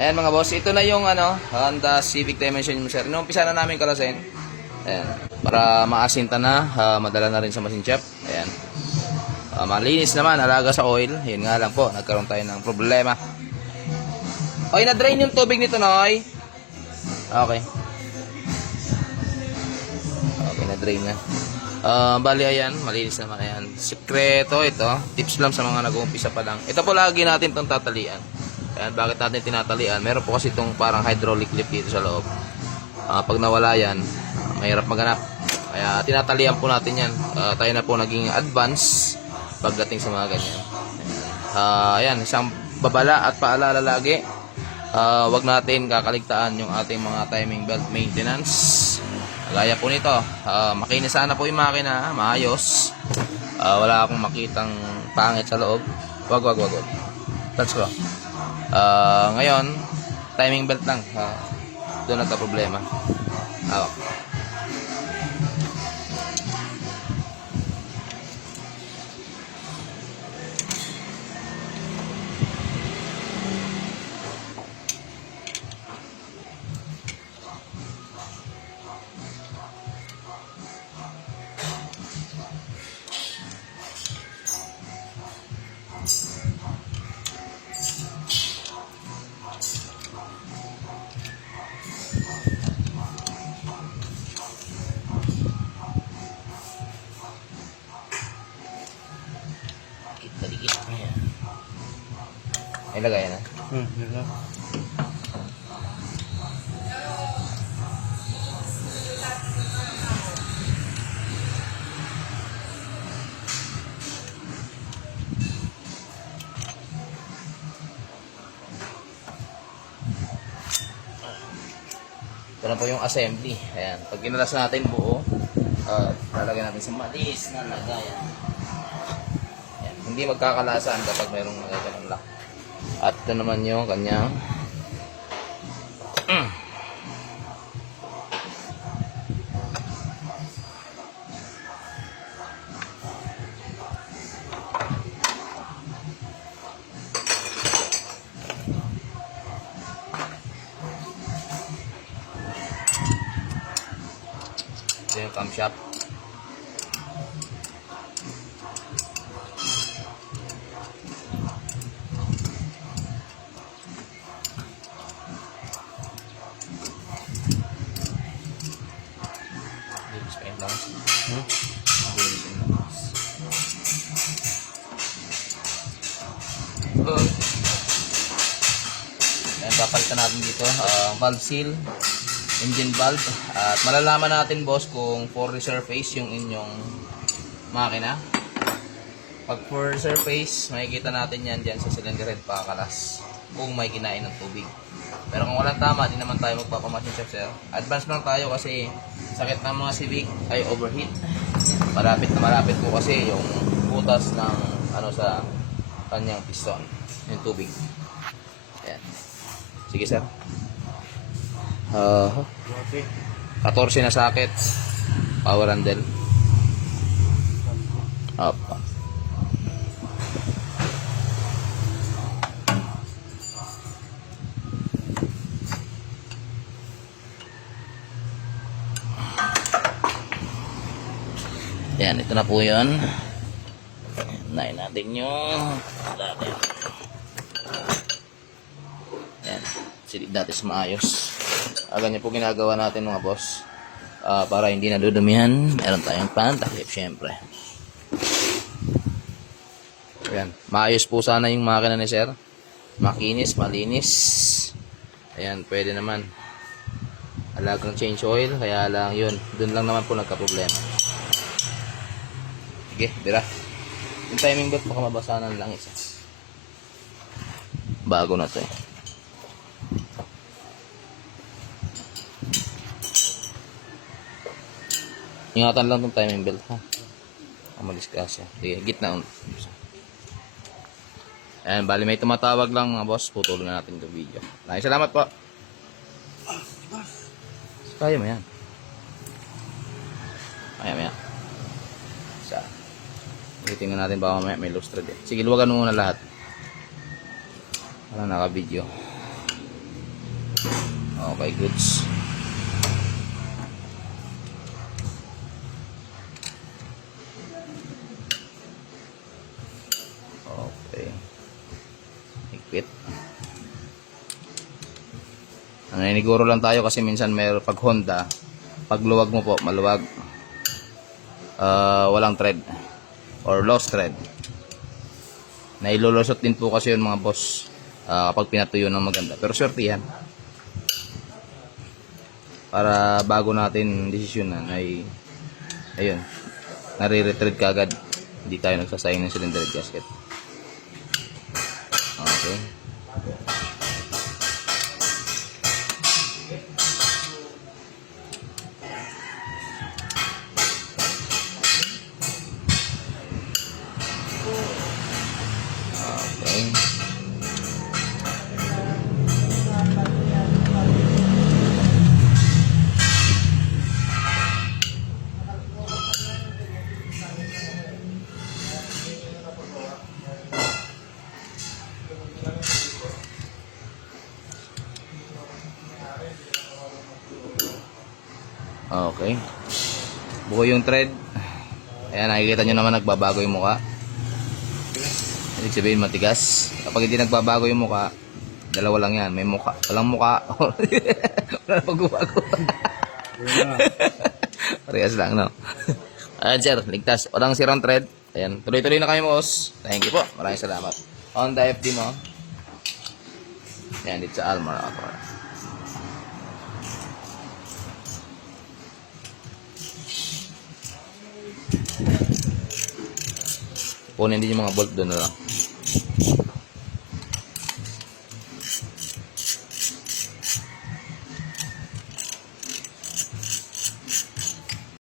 Ayan mga boss, ito na yung Honda Civic Dimension mo sir. Inumpisa na namin kalasin. Ayan, para maasinta na, madala na rin sa machine shop. Ayan. Malinis naman, alaga sa oil. Yun nga lang po, nagkaroon tayo ng problema. Okay, na-drain yung tubig nito, Noy. Okay. Okay, na-drain na. Bali, ayan, malinis naman. Ayan. Sikreto ito. Tips lang sa mga nag-uumpisa pa lang. Ito po lagi natin itong tatalian. Ayan, bakit natin tinatalian? Meron po kasi itong parang hydraulic lift dito sa loob. Pag nawala yan, mahirap maghanap. Kaya tinatalian po natin yan. Tayo na po naging advance pagdating sa mga ganyan. Ayan, isang babala at paalala lagi. Wag natin kakaligtaan yung ating mga timing belt maintenance. Gaya po nito, makinis sana po yung makina, maayos. Wala akong makitang pangit sa loob. Wag. Let's go. Ngayon, timing belt lang. Doon nagka-problema. Hawak. Dikit. Ayan. Ay, lagay na. Yun lang. Ito na po yung assembly. Ayan. Pag ginalas natin buo, lalagyan natin sa malinis na lagayan. Ayan. Hindi magkakalasan kapag mayroong ganun lock. At ito naman yung kanyang ito yung camshaft. Linis pa yung lungs. Linis yung lungs. Ayan, papalitan natin dito valve seal, engine valve, at malalaman natin boss kung for resurface yung inyong makina. Pag for resurface, makikita natin yan dyan sa cylinder head pakalas kung may kinain ng tubig. Pero kung walang tama, di naman tayo magpapamachine shop sir. Advance lang tayo kasi sakit ng mga Civic ay overheat. Malapit na malapit po kasi yung butas ng sa kanyang piston, yung tubig. Ayan. Sige sir. 14 na socket, power handle. Opo. Yan, ito na po yun. Nain natin yung natin. Yan, silid natin sa maayos. Ganyan po ginagawa natin mga boss. Para hindi nadudumihan, meron tayong pantakip syempre. Ayan, maayos po sana yung makina ni sir. Makinis, malinis. Ayan, pwede naman. Alagang change oil, kaya lang yun. Doon lang naman po nagka-problema. Sige, bira. Yung timing belt, baka mabasa ng langis. Bago na to eh. Ingatan lang itong timing belt ha. Maliskas yan. Sige, gitna. Ayan, bali may tumatawag lang mga boss. Putulong na natin itong video. Maraming salamat po. Kaya mo yan. Kaya mo yan. Isa. Tingnan natin baka may loose thread eh. Sige, luwagan mo muna lahat. Wala naka-video. Okay, goods. Okay. Higpit. Naniniguro lang tayo kasi minsan pag Honda, pag luwag mo po, maluwag. Walang thread or lost thread. Nailulusot din po kasi yun mga boss kapag pinatuyo ng maganda. Pero swerte yan. Para bago natin desisyonan ay ayun, nare-retread ka agad. Hindi tayo nagsasayang ng cylinder head gasket. Okay. Okay. Okay. Buo yung thread. Ayan, nakikita nyo naman nagbabago yung mukha. Ibig sabihin matigas. Kapag hindi nagbabago yung mukha, dalawa lang yan. May mukha. Walang mukha. Wala na pagbabago. Parehas lang, no? Ayan, sir. Ligtas. Walang sirang thread. Ayan. Tuloy-tuloy na kayo, boss. Thank you po. Maraming salamat. On the FD mo. Ayan, dito sa Almar Auto. Kunin din yung mga bolt doon na lang.